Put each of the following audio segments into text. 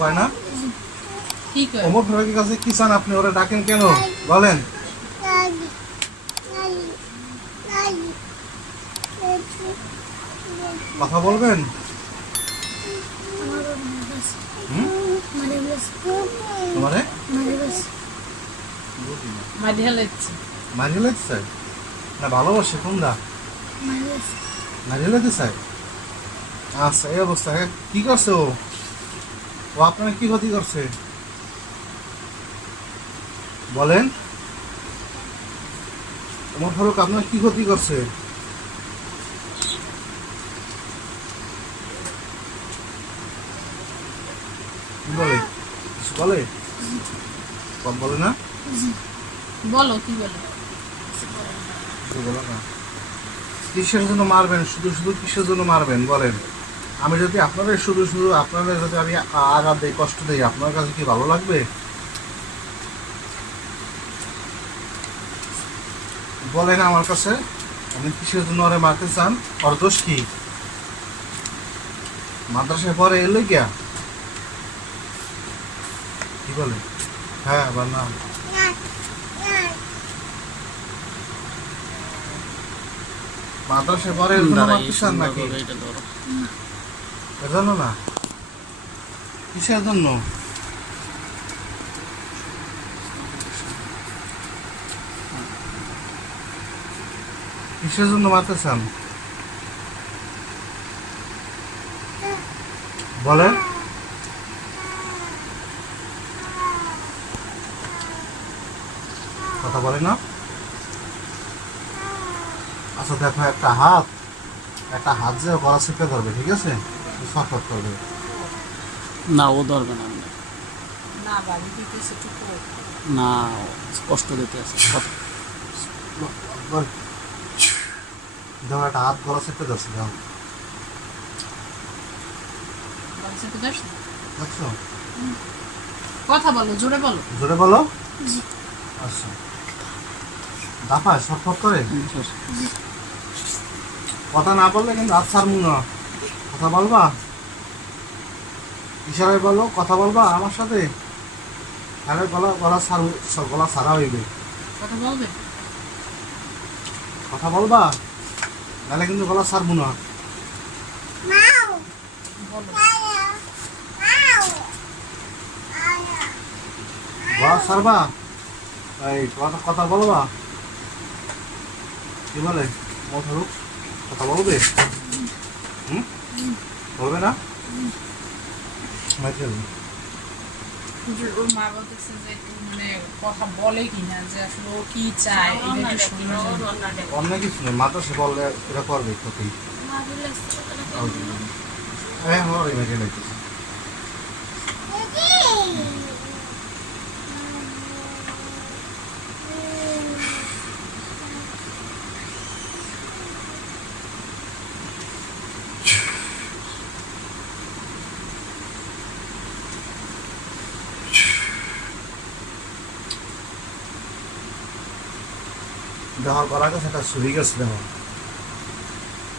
কয় না? ওমর ফারুকের কাছে কি চান আপনি? ওরা ডাকেন কেন? বলেন। কথা বলবেন? তোমারে? মারিয়ে না ভালোবাসে কোনটা? মারিয়ে লাগতে চাই আচ্ছা এই অবস্থা কি করছে আপনার কি ক্ষতি করছে? বলেন। ওমর ফারুক আপনার কি ক্ষতি করছে? বলে? কিছু বলে? কম বলে না? বলো কি বলো না। কিসের জন্য মারবেন? শুধু শুধু কিসের জন্য মারবেন? বলেন। আমি যদি আপনাদের শুধু শুধু আপনাদের যদি আমি আঘাত দিই কষ্ট দিই আপনার কাছে কি ভালো লাগবে? বলেন আমার কাছে আপনি কিসের জন্য ওরে মারতে চান? ওর দোষ কি? মাদ্রাসায় পরে এলো গিয়া কি বলে? হ্যাঁ আবার না মাদ্রাসায় পরে জন্য মারতে চান নাকি? এর জন্য না? কিসের জন্য কিসের জন্য মারতে চান বলেন। কথা বলে না। আচ্ছা দেখো, একটা হাত একটা হাত যে গলা চেপে ধরবে, ঠিক আছে? করবে না ও ধরবে না। না কষ্ট দিতে আছে। দেখো একটা হাত গলা চেপে ধরছে দেখো। দেখছ? কথা বলো জোরে বলো। জোরে বলো? আচ্ছা। সটফট করে? কথা না বললে কিন্তু হাত ছাড়বো না। কথা বলবা? ইশারায় বলো কথা বলবা আমার সাথে? আরে গলা গলা ছাড় গলা ছাড়া হইবে। কথা বলবে? কথা বলবা? নাহলে কিন্তু গলা ছাড়বো না। বলো। গলা ছাড়বা এই কথা কথা বলবা? কি বলে? কথা বলবে? হুম? বলবে না? ওর মা বলতেছে যে একটু মানে কথা বলে কিনা যে আসলে ও কি চায় এটা একটু শুনে অন্য কিছু নেই মাদ্রাসে বললে এটা করবে ক্ষতি হ্যাঁ আমার ওই মাইকেল লাগতেছে সেটা গেছে দেওয়া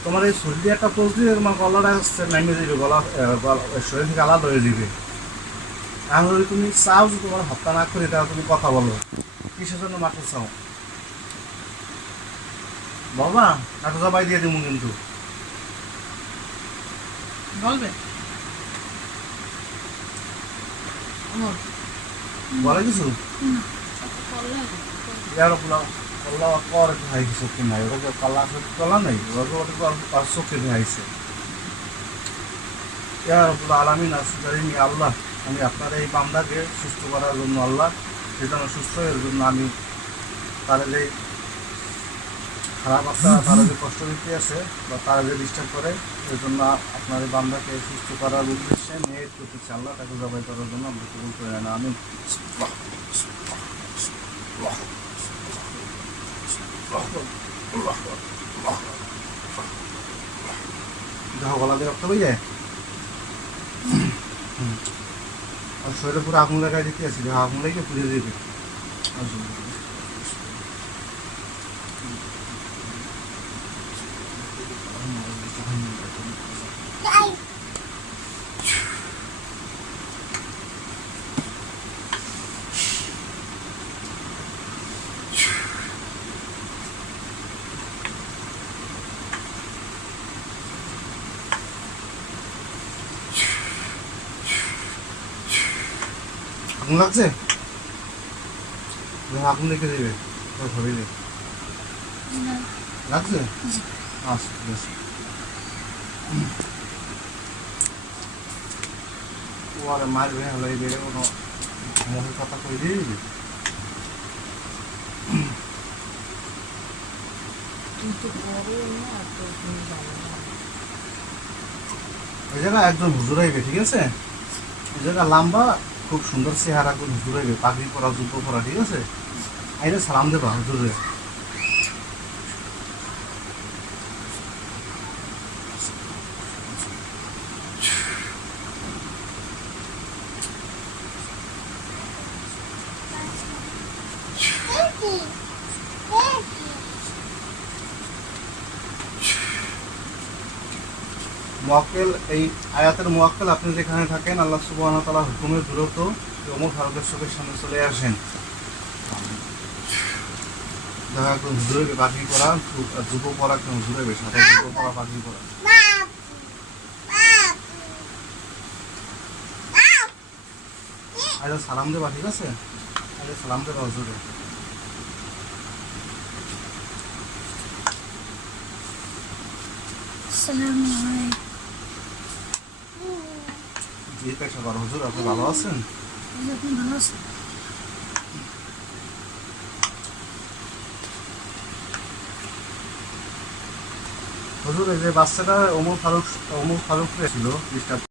তোমার এই শরীরে একটা পোষ দিয়ে তোমার গলাটা নামিয়ে দিবে গলা শরীর থেকে আলাদা হয়ে দিবে আর যদি তুমি চাও যে তোমার হত্যা না করে তাহলে তুমি কথা বলো। কিসের জন্য মারতে চাও? বাবা নাটক জবাই দিয়ে দিব কিন্তু। বলবে? বলে কিছু? ইয়ার পোলা কল্লা কর খাই কিছু কি নাই কল্লা নাই ওরা ওটা চোখে খাইছে। ইয়ার পোলা আলামিন আসুকারিনী আল্লাহ, আমি আপনার এই বান্দাকে সুস্থ করার জন্য আল্লাহ যেন সুস্থ এর জন্য আমি তারা যে খারাপ আত্মা তারা যে কষ্ট দিতে আছে বা তারা যে ডিস্টার্ব করে এর জন্য আপনার এই বান্দাকে সুস্থ করার উদ্দেশ্যে মেয়ের প্রতি আল্লাহ, তাকে জবাই করার জন্য আমরা কবুল করে না আমি দেখো গলা দিয়ে রক্ত বই যায়? আর শরীরে পুরো আগুন লাগাই দিতে আছি, দেখো আগুন লাগিয়ে পুড়িয়ে দিবে। আগুন লাগছে? আগুন রেখে দেবে। তোর ঘরে দে লাগছে? আচ্ছা ঠিক আছে ও আরে মারবে হলে এই বেড়ে কোনো মুখের কথা কই দিয়ে দিবি? ওই জায়গা একজন হুজুর আইবে ঠিক আছে? ওই জায়গা লম্বা খুব সুন্দর চেহারা করে হুজুর হইবে পাগড়ি পরা জুতো পরা ঠিক আছে? আইলে সালাম দেবা হুজুরে মোয়াক্কেল, এই আয়াতের মোয়াক্কেল আপনি যেখানে থাকেন, আল্লাহ সুবহান তালা হুকুমের দূরত্ব অমুক ভারতের চোখের সামনে চলে আসেন। দেখা একদম হুজুরে পাখি করা জুতো পরা একদম হুজুরে বেশ? সাথে জুতো পরা পাখি করা। আরে সালাম দেবা ঠিক আছে? আরে সালাম দেবা হুজুরে। জি পেশা আপনি ভালো আছেন? হুজুর এই যে বাচ্চাটা অমর ফারুক অমর ফারুক ছিল